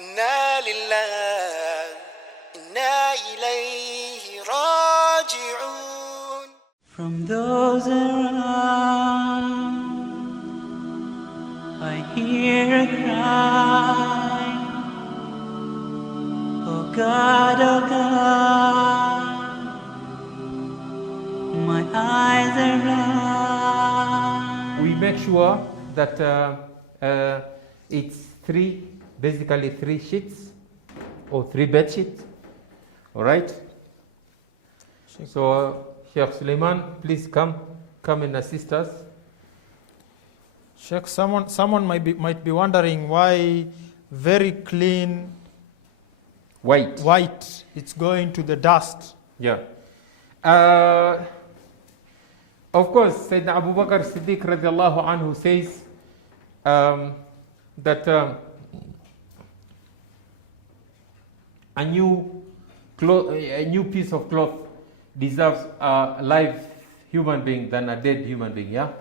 إنا لله إنا إليه راجعون. From those around I hear a cry, oh God, my eyes are blind. We make sure that it's basically three sheets or three bed sheets. All right. So Sheikh Suleiman, please come and assist us. Sheikh, someone might be wondering why very clean white it's going to the dust. Yeah. Of course, Sayyidina Abu Bakr Siddiq radiallahu anhu says that a new piece of cloth deserves a live human being than a dead human being. Yeah.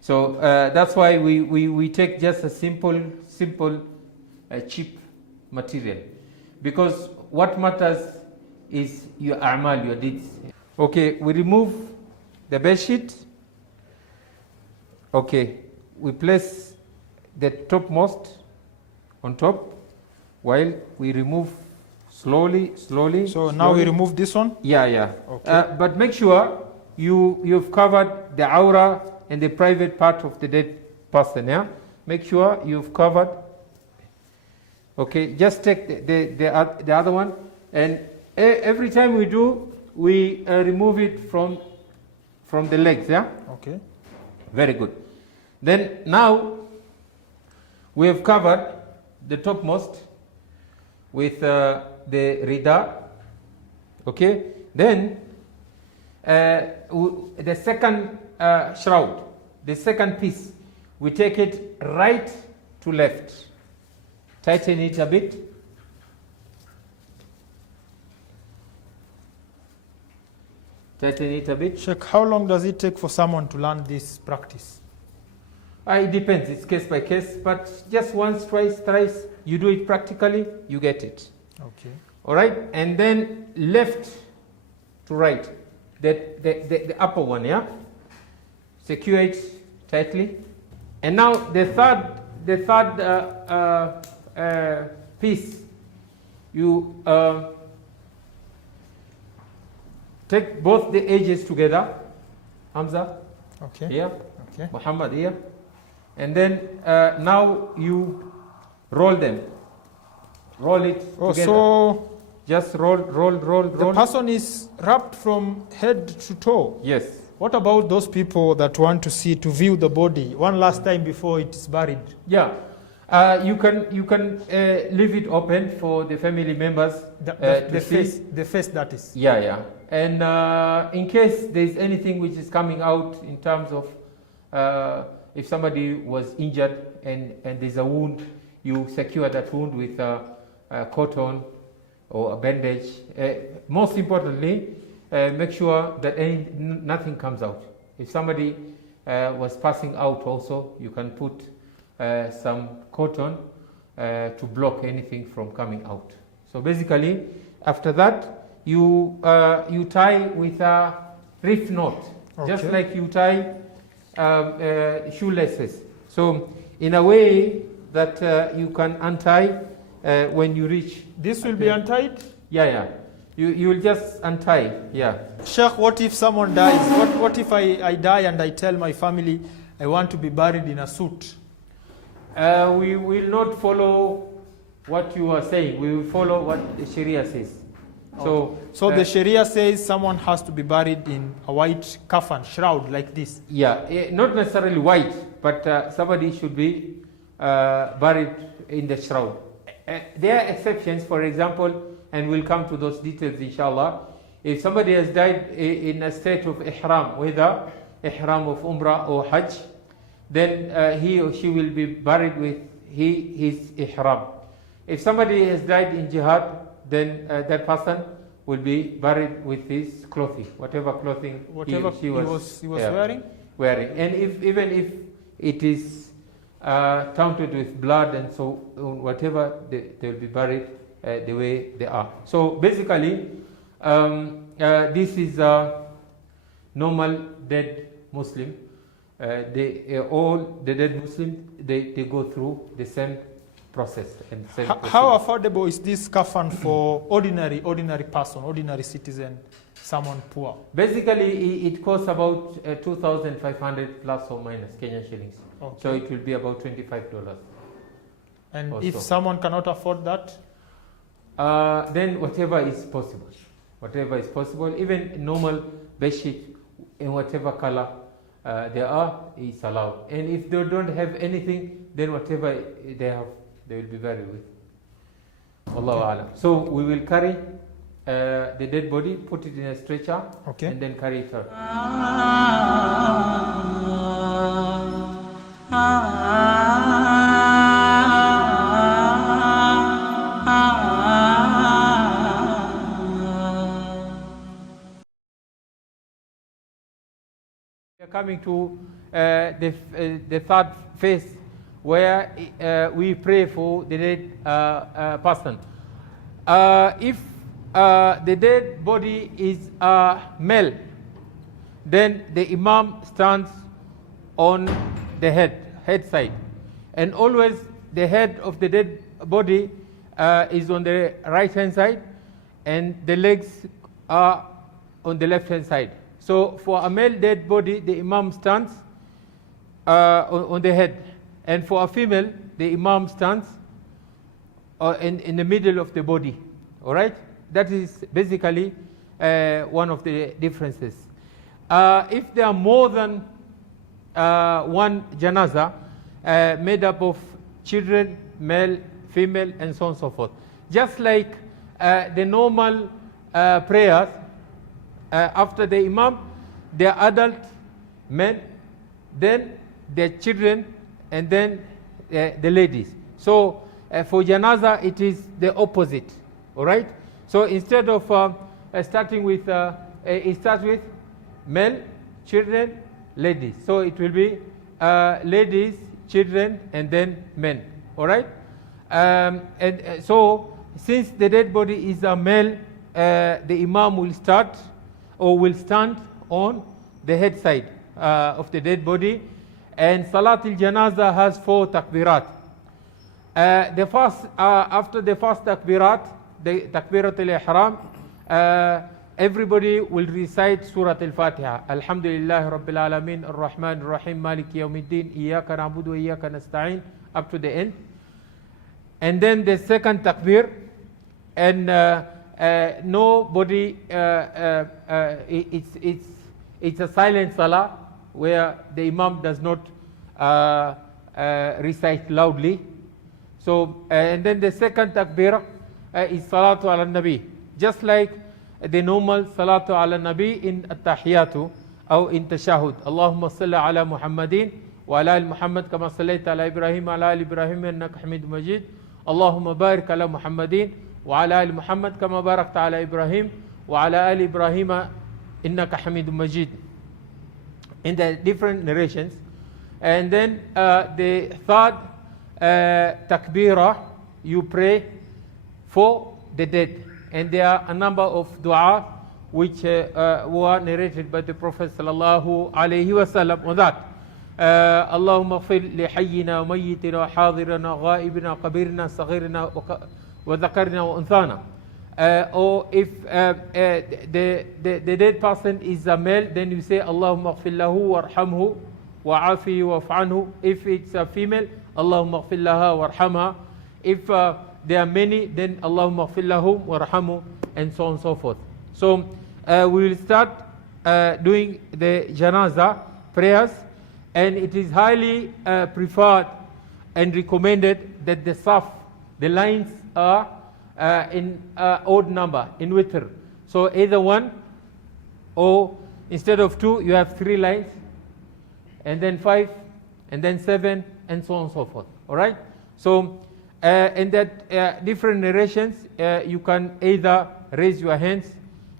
So that's why we take just a simple cheap material, because what matters is your a'mal, your deeds. Okay, we remove the bed sheet. Okay, we place the topmost on top while we remove slowly. So now we remove this one? Yeah. Okay. But make sure you've covered the aura and the private part of the dead person. Yeah, make sure you've covered. Okay, just take the other one, and every time we do, we remove it from the legs. Yeah. Okay. Very good. Then now we have covered the topmost with the rida. Okay. Then the second shroud, the second piece, we take it right to left. Tighten it a bit. Tighten it a bit. Sheikh, how long does it take for someone to learn this practice? It depends, it's case by case, but just once, twice, thrice, you do it practically, you get it. Okay. All right, and then left to right, the upper one, yeah? Secure it tightly. And now the third piece, you take both the edges together, Hamza, Okay. here, Okay. Muhammad here, and then now you roll them. Roll it together. So Just roll. the person is wrapped from head to toe. Yes. What about those people that want to view the body one last time before it is buried? Yeah. You can leave it open for the family members The see. face that is. Yeah. And in case there's anything which is coming out in terms of if somebody was injured and there's a wound, you secure that wound with cotton or a bandage. Most importantly, make sure that nothing comes out. If somebody was passing out also, you can put some cotton to block anything from coming out. So basically, after that, you tie with a reef knot, just like you tie shoelaces. So in a way that you can untie when you reach. This will be untied? Yeah. You will just untie. Yeah. Sheikh, what if someone dies? What if I die and I tell my family I want to be buried in a suit? We will not follow what you are saying. We will follow what the Sharia says. Okay. So the Sharia says someone has to be buried in a white kafan, shroud like this. Yeah, not necessarily white, but somebody should be buried in the shroud. There are exceptions, for example, and we'll come to those details inshallah. If somebody has died in a state of ihram, whether ihram of umrah or hajj, then he or she will be buried with his ihram. If somebody has died in jihad, then that person will be buried with his clothing, whatever clothing he or she was wearing. And even if it is tainted with blood, and so whatever they will be buried the way they are. So basically, this is a normal dead Muslim. All the dead Muslims, they go through the same process and same How affordable is this kafan for ordinary person, ordinary citizen, someone poor? Basically, it costs about 2,500 plus or minus Kenyan shillings. Okay. So it will be about $25. And or if so. someone cannot afford that? Then whatever is possible. Whatever is possible, even normal bedsheet in whatever color they are, is allowed. And if they don't have anything, then whatever they have, they will be buried with. Allahu Alam. So we will carry the dead body, put it in a stretcher, Okay. and then carry it out. We are coming to the third phase, where we pray for the dead person. If the dead body is male, then the imam stands on the head side, and always the head of the dead body is on the right hand side, and the legs are on the left hand side. So for a male dead body, the imam stands on the head, and for a female, the imam stands in the middle of the body. All right, that is basically one of the differences. If there are more than one janaza made up of children, male, female, and so on and so forth, just like the normal prayers, after the imam, they are adult men, then the children, and then the ladies. So for janaza, it is the opposite. All right. So instead of starting with, it starts with male, children, ladies. So it will be ladies, children, and then men. All right. So since the dead body is a male, the imam will start or will stand on the head side of the dead body, and Salat al-Janaza has 4 takbirat. The first, after the first takbirat, the takbirat al-ihram, everybody will recite Surah al-Fatiha. Alhamdulillah Rabbil Alameen, Ar-Rahman Ar-Rahim, Maliki Yawmiddin, Iyaka na'budu wa Iyaka nasta'in, up to the end. And then the second takbir, and nobody, it's a silent salah where the imam does not recite loudly. So, and then the second takbir is salatu ala nabi, just like the normal salatu ala nabi in at-tahiyatu or in tashahud. Allahumma salli ala Muhammadin wa ala ali Muhammad kama sallaita ala Ibrahim wa ala ali Ibrahim innaka Hamidum Majid. Allahumma barik ala Muhammadin wa ala ali Muhammad kama barakta ala Ibrahim wa ala ali Ibrahim innaka Hamidum Majid. In the different narrations. And then the third takbirah, you pray for the dead. And there are a number of dua which were narrated by the Prophet sallallahu alaihi wasallam on that. Allahumma ighfir li hayyina wa mayyitina wa hadirina wa ghaibina wa kabirina saghirina wa dhakarina wa unthana. Or if the dead person is a male, then you say Allahumma ighfir lahu warhamhu wa afihi wa'fu. If it's a female, Allahumma ighfir laha warhamha. If there are many, then Allahumma ighfir lahum warhamhu, and so on and so forth. So we will start doing the janaza prayers, and it is highly preferred and recommended that the saf, the lines are in odd number, in witr. So either 1, or instead of 2, you have 3 lines, and then 5, and then 7, and so on and so forth. All right. So in that different narrations, you can either raise your hands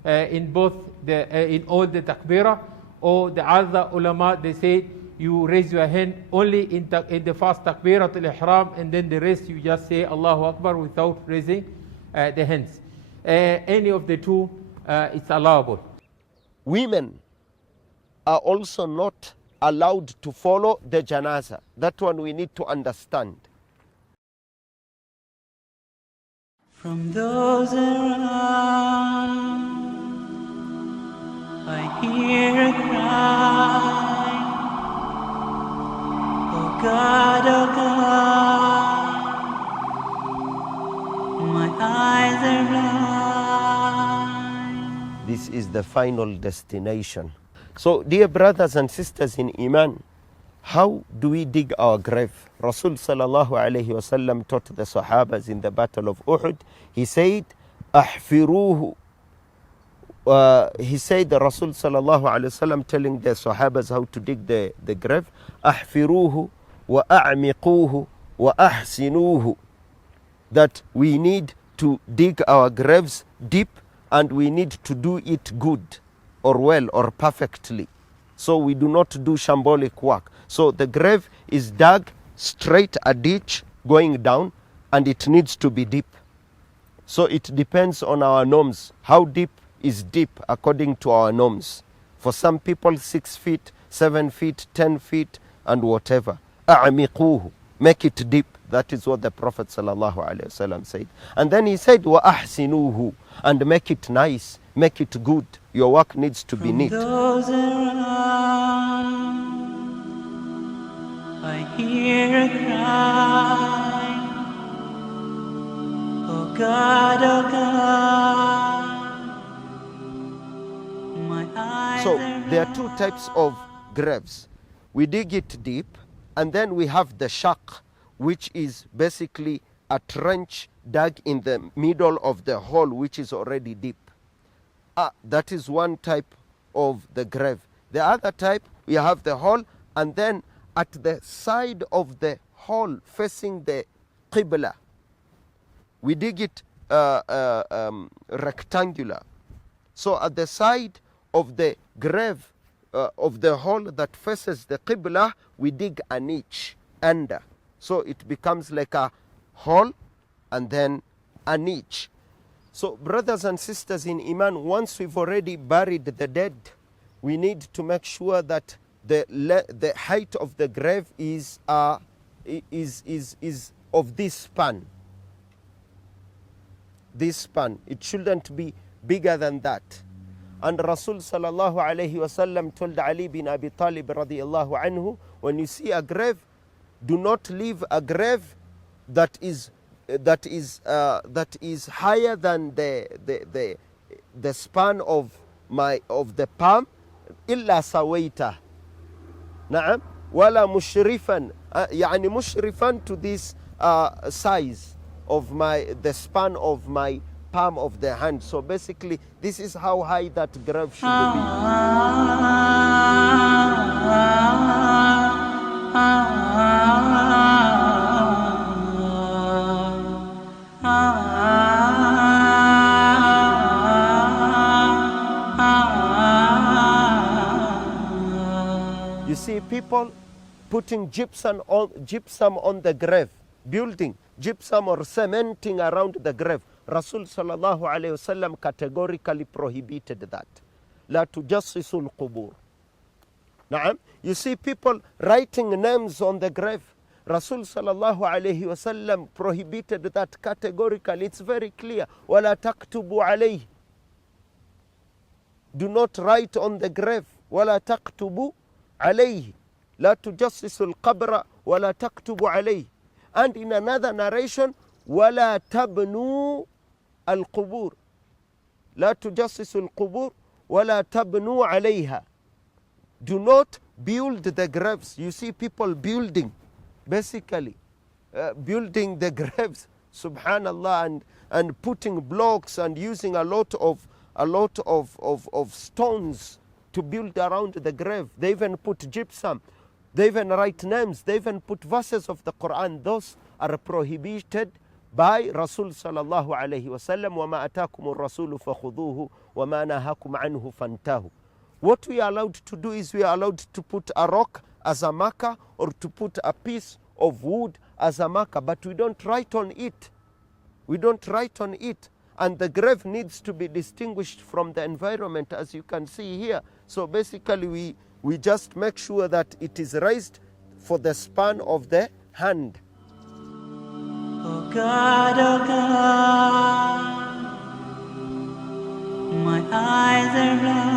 in both in all the takbirah, or the other ulama, they say you raise your hand only in the first takbirat al-ihram, and then the rest you just say Allahu Akbar without raising the hands. Any of the two, it's allowable. Women are also not allowed to follow the janaza. That one we need to understand. From those around, I hear a cry, oh God, my eyes are blind. This is the final destination. So, dear brothers and sisters in Iman, how do we dig our grave? Rasul sallallahu alayhi wasallam taught the Sahabas in the Battle of Uhud. He said, "Ahfiruhu." He said, the Rasul sallallahu alayhi wasallam telling the Sahabas how to dig the grave, "Ahfiruhu wa a'miquhu wa ahsinuhu." That we need to dig our graves deep and we need to do it good or well or perfectly. So we do not do shambolic work. So the grave is dug straight, a ditch going down, and it needs to be deep. So it depends on our norms. How deep is deep according to our norms? For some people 6 feet, 7 feet, 10 feet, and whatever. أعمقوه, make it deep. That is what the Prophet ﷺ said. And then he said, وَأَحْسِنُوهُ, and make it nice, make it good. Your work needs to be neat. Those around, I hear a cry, oh God, my eyes So are there are two types of graves. We dig it deep, and then we have the shaq, which is basically a trench dug in the middle of the hole, which is already deep. That is one type of the grave. The other type, we have the hole, and then at the side of the hole facing the qibla, we dig it rectangular. So at the side of the grave of the hole that faces the qibla, we dig a niche under. So it becomes like a hole and then a niche. So brothers and sisters in Iman, once we've already buried the dead, we need to make sure that the height of the grave is of this span. This span. It shouldn't be bigger than that. And Rasul sallallahu alayhi wasallam told Ali bin Abi Talib radiyallahu anhu, when you see a grave, do not leave a grave that is higher than the span of the palm, illa sawaita. Na'am, wala mushrifan, yani mushrifan to this size of the span of my palm of the hand. So basically, this is how high that grave should be. You see people putting gypsum on the grave, building gypsum or cementing around the grave. Rasul sallallahu alayhi wasallam categorically prohibited that. La tujassisul qubur. Naam. You see people writing names on the grave. Rasul sallallahu alayhi wasallam prohibited that categorically. It's very clear. Wala taktubu alayhi. Do not write on the grave. Wala taktubu alayhi. La tujassisul qabra wala taktubu alayhi. And in another narration, ولا تبنوا القبور لا تجسسوا القبور ولا تبنوا عليها. Do not build the graves. You see people building, basically building the graves, subhanallah, and putting blocks and using a lot of stones to build around the grave. They even put gypsum. They even write names. They even put verses of the Quran. Those are prohibited by Rasul sallallahu alayhi wasallam. وَمَا أَتَاكُمُ الرَّسُولُ فَخُذُوهُ وَمَا نَهَاكُمْ عَنْهُ فَانْتَهُ. What we are allowed to do is we are allowed to put a rock as a marker or to put a piece of wood as a marker, but we don't write on it. We don't write on it. And the grave needs to be distinguished from the environment, as you can see here. So basically we just make sure that it is raised for the span of the hand. Oh God, my eyes are blind.